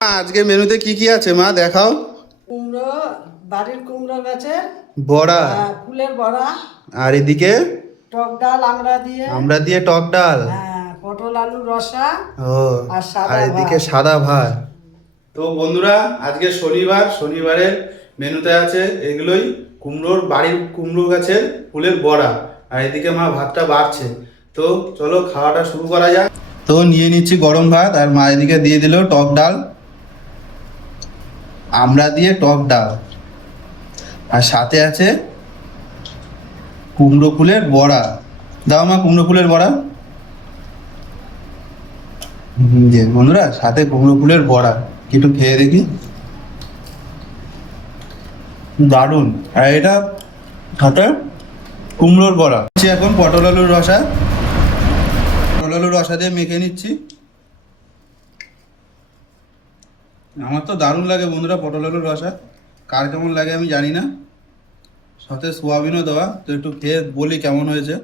আজকে মেনুতে কি কি আছে মা দেখাও। কুমড়ো, বাড়ির কুমড়ো গাছের বড়া, ফুলের বড়া, আর এদিকে টক ডাল আমরা দিয়ে টক ডাল, পটল আলুর রসা ও আর আর সাদা এদিকে ভাত। সাদা ভাত। তো বন্ধুরা আজকে শনিবারের মেনুতে আছে এগুলোই, বাড়ির কুমড়ো গাছের ফুলের বড়া, আর এদিকে মা ভাতটা বাড়ছে। তো চলো খাওয়াটা শুরু করা যাক। তো নিয়ে নিচ্ছি গরম ভাত, আর মা এদিকে দিয়ে দিল টক ডাল, আমরা দিয়ে টক ডাল, আর সাথে আছে কুমড়ো ফুলের বড়া। দাও মা কুমড়ো ফুলের বড়া। যে বন্ধুরা সাথে কুমড়ো ফুলের বড়া, একটু খেয়ে দেখি, দারুণ। আর এটা সাথে কুমড়োর বড়া। এখন পটল আলুর রসা, পটল আলুর রসা দিয়ে মেখে নিচ্ছি। আমার তো দারুণ লাগে বন্ধুরা পটল আলুর রসা, কার কেমন লাগে আমি জানি না। সাথে সোয়াবিনও দেওয়া, তো একটু খেয়ে বলি কেমন হয়েছে।